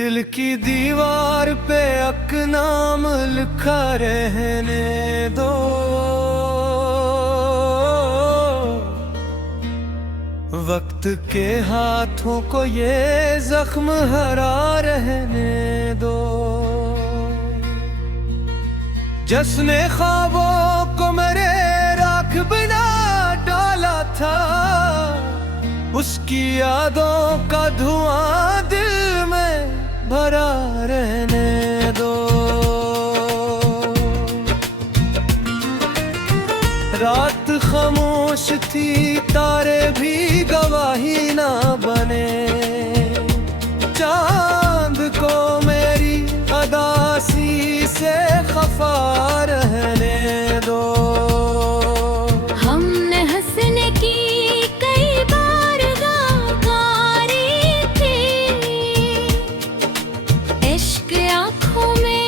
दिल की दीवार पे अक नाम लिखा रहने दो। वक्त के हाथों को ये जख्म हरा रहने दो। जिसने ख्वाबों को मेरे राख बना डाला था, उसकी यादों का धुआं दिल में भरा रहने दो। रात खामोश थी, तारे भी गवाही ना बने। चांद को मेरी अदासी से खफा रहने दो। हमने हंसने की कई बार गारी थी, इश्क आँखों में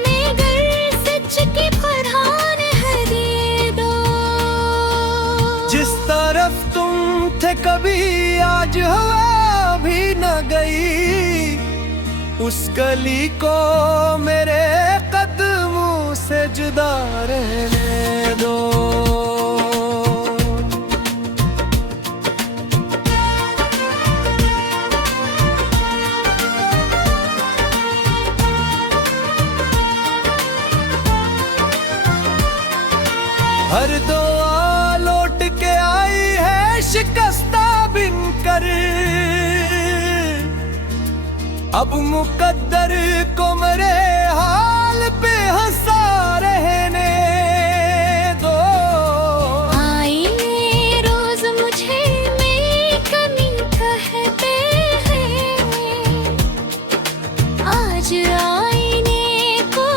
मगर सच की फरहान है दे दो। जिस तरफ तुम थे कभी आज हवा भी न गई, उस गली को मेरे कदमों से जुदा रहने दो। हर दुआ लौट के आई है शिकस्ता बिन कर। अब मुकद्दर को मेरे हाल पे हंसा रहने दो। आईने रोज मुझे मेरी कमी कहते हैं, आज आईने को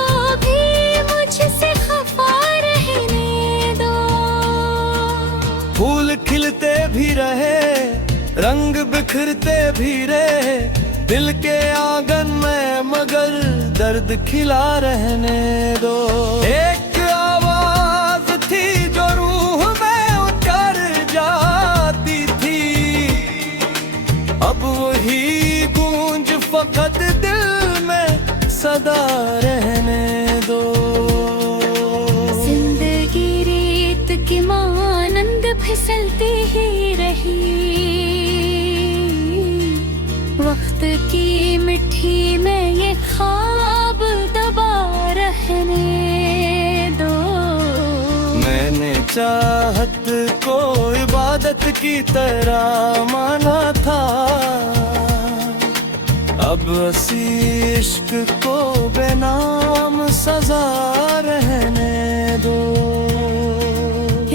भी मुझसे खफा रहने दो। फूल खिलते भी रहे, रंग बिखरते भी रहे दिल के आंगन में, मगर दर्द खिला रहने दो। एक आवाज थी जो रूह में उतर जाती थी, अब वही गूंज फकत दिल में सदा रहने दो। जिंदगी रेत की मानंद फिसलती ही रही, वक्त की मिट्टी में ये ख्वाब दबा रहने दो। मैंने चाहत को इबादत की तरह माना था, अब हंसी इश्क को बेनाम सजा रहने दो।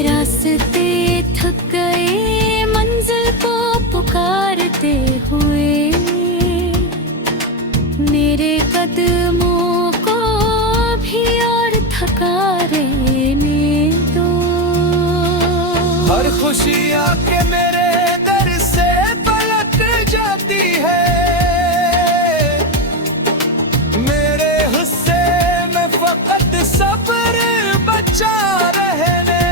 रास्ते थक गए मंजिल को पुकारते हुए, मेरे कदमों को भी और थका रहने दो। हर खुशी आके मेरे दर से पलट जाती है, मेरे हिस्से में फकत सब्र बचा रहने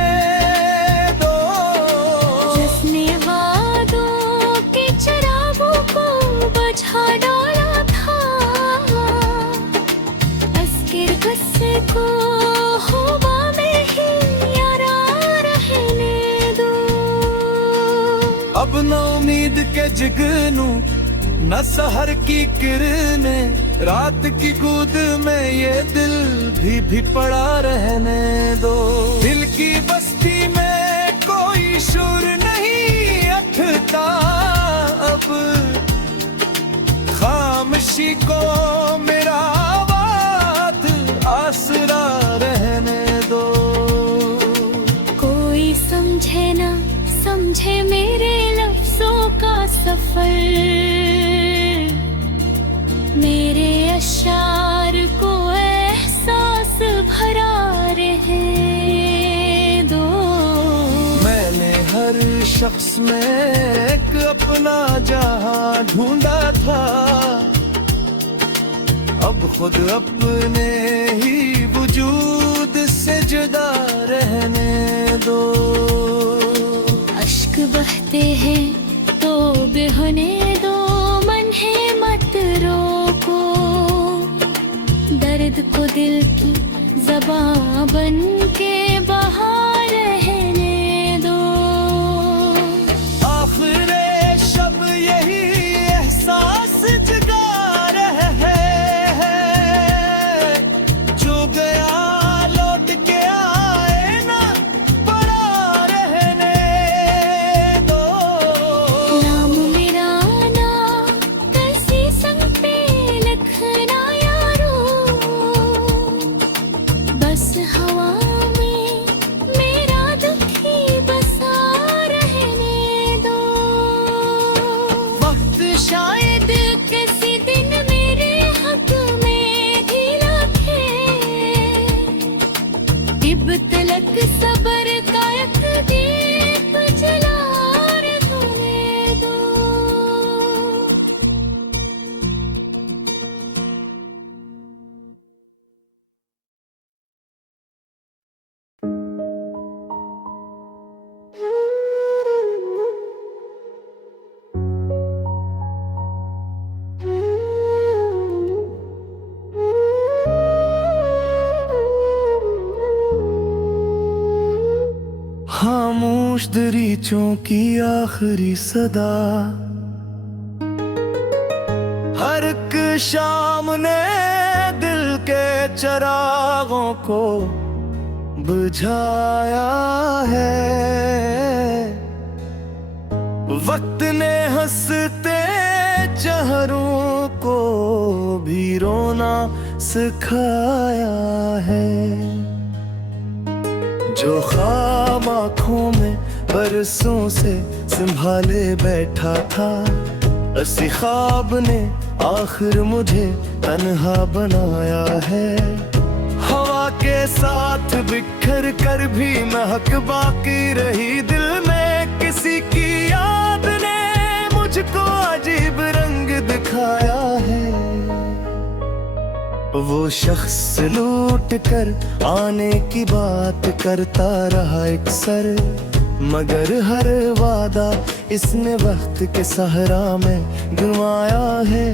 दो। जिसने वादों के चिरागों को बुझा डाला था, अस्किर गुस्से को हवा में ही यारा रहने दो। अब न उम्मीद के जिगनू, न सहर की किरणें, रात की कूद में ये दिल भी पड़ा रहने दो। दिल की बस्ती में कोई शोर नहीं उठता, अब खामोशी को मेरा आवाज आसरा रहने दो। कोई समझे ना समझे मेरे लफ्जों का सफर, मेरे अशार को एहसास भरा रहे दो। मैंने हर शख्स में एक अपना जहां ढूंढा था, अब खुद अपने ही वजूद से जुदा रहने दो। अश्क बहते हैं तो बेहोने दो, मन है मत रोको। दर्द को दिल की ज़बां बन के बहा रहने दो। आखिरे शब यही एहसास जगा रहे हैं, जो गया लौट के आए ना, पड़ा रहने दो। नाम मेरा ना किसी संग पे लिखना यारो, बस हवा में मेरा दुखी बसा रहने दो। वक्त शायद किसी दिन मेरे हक में भी रखे, इब तलक सबर का एक दीप जला रहने दो। खामोश दरीचों की आखिरी सदा, हर एक शाम ने दिल के चरागों को बुझाया है। वक्त ने हंसते चेहरों को भी रोना सिखाया है। जो ख्वाब आँखों में बरसों से संभाले बैठा था, उसी ख्वाब ने आखिर मुझे तन्हा बनाया है। हवा के साथ बिखर कर भी महक बाकी रही दिल में, किसी की याद ने मुझको अजीब रंग दिखाया है। वो शख्स लूट कर आने की बात करता रहा अक्सर, मगर हर वादा इसने वक्त के सहरा में गंवाया है।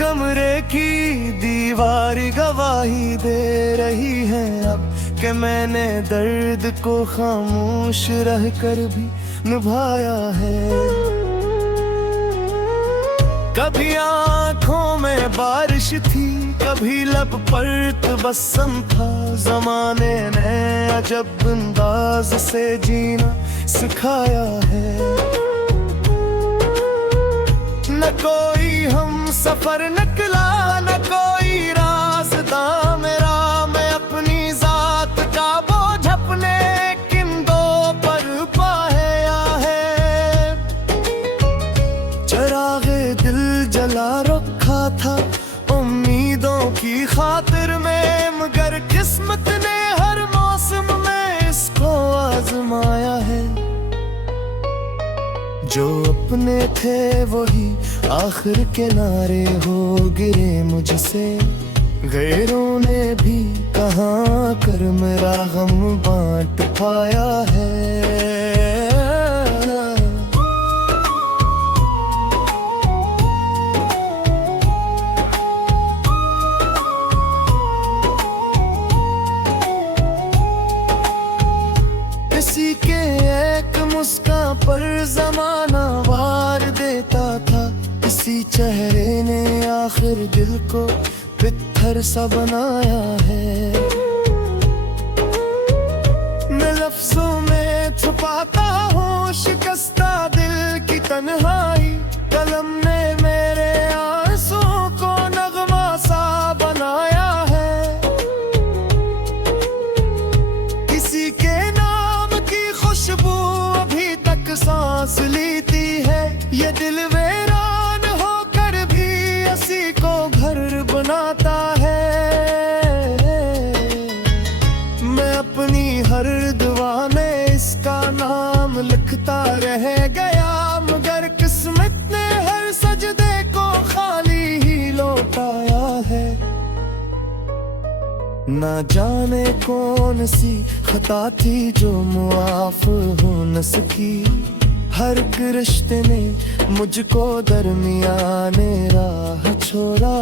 कमरे की दीवार गवाही दे रही है अब, कि मैंने दर्द को खामोश रह कर भी निभाया है। कभी आंखों में बारिश थी, कभी लब पर तबस्सुम था। जमाने ने अजब अंदाज से जीना सिखाया है। न कोई हम सफर निकला, न कोई रास्ता मेरा, मैं अपनी जात का बोझ अपने किंदों पर पाया है। चिरागे दिल जला रखा था उम्मीदों की खातिर में, मगर किस्मत ने हर मौसम में इसको आजमाया है। जो अपने थे वही आखिर किनारे हो गिरे मुझसे, गैरों ने भी कहाँ कर मेरा गम बांट पाया है। किसी के एक मुस्कान पर जमाना वार देता था, किसी चेहरे ने आखिर दिल को पत्थर सा बनाया है। मैं लफ्जों में छुपाता हूँ शिकस्ता दिल की तन्हाई, कलम ने मेरे आंसुओं को नगमा सा बनाया है। किसी के नाम की खुशबू अभी तक सांस लेती है, ये दिल वीरान होकर भी इसी को घर बनाता है। मैं अपनी हर दुआ ना जाने कौन सी खता थी जो मुआफ हो न सकी। हर एक रिश्ते ने मुझको दरमियाने राह छोड़ा।